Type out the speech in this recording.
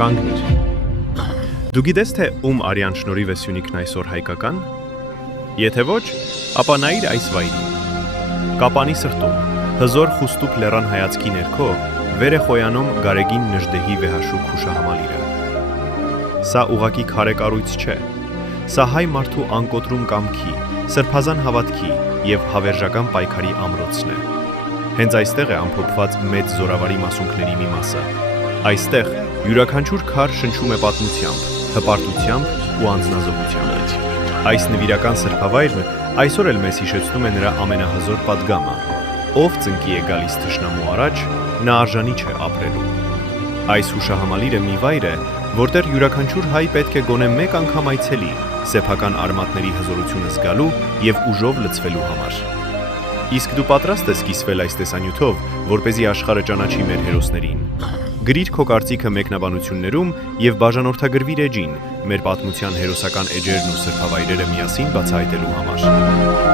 Կանգնիր։ Դու գիտես, թե ում արյան շնորհիվ է Սյունիքն այսօր հայկական։ Եթե ոչ, ապա նայիր այս վայրին։ Կապանի սրտում, հզոր խուստուկ լեռան հայացքի ներքո, վեր է խոյանում Գարեգին Նժդեհի վեհաշուկ հուշահամալիրը։ Սա ուղղակի քարե կառույց չէ։ Սա հայ մարդու անկոտրում կամքի, սրբազան հավատքի և հավերժական պայքարի ամրոցն է։ Հենց այստեղ է ամփոփված մեծ զորավարի մասունքների մի մասը։ Այստեղ յուրաքանչյուր քար շնչում է պատմությամբ, հպարտությամբ ու անձնազոհությամբ։ Այս նվիրական սրբավայրը այսօր էլ մեզ հիշեցնում է նրա ամենահզոր պատգամը. ով ծնկի է գալիս թշնամու առաջ, նա արժանի չէ ապրելու։ Այս հուշահամալիրը մի վայր է, որտեղ յուրաքանչյուր հայ պետք է գոնե մեկ անգամ այցելի սեփական արմատների հզորությունը զգալու և ուժով լցվելու համար։ Իսկ դու պատրաստ ես կիսվել այս տեսանյութով, որպեսզի աշխարհը ճանաչի մեր հերոսներին։ Գրիր քո կարծիքը մեկնաբանություններում և բաժանորդագրվիր էջին մեր պատմության հերոսական էջերն ու սրբավայրերը միասին բացահայտելու համար։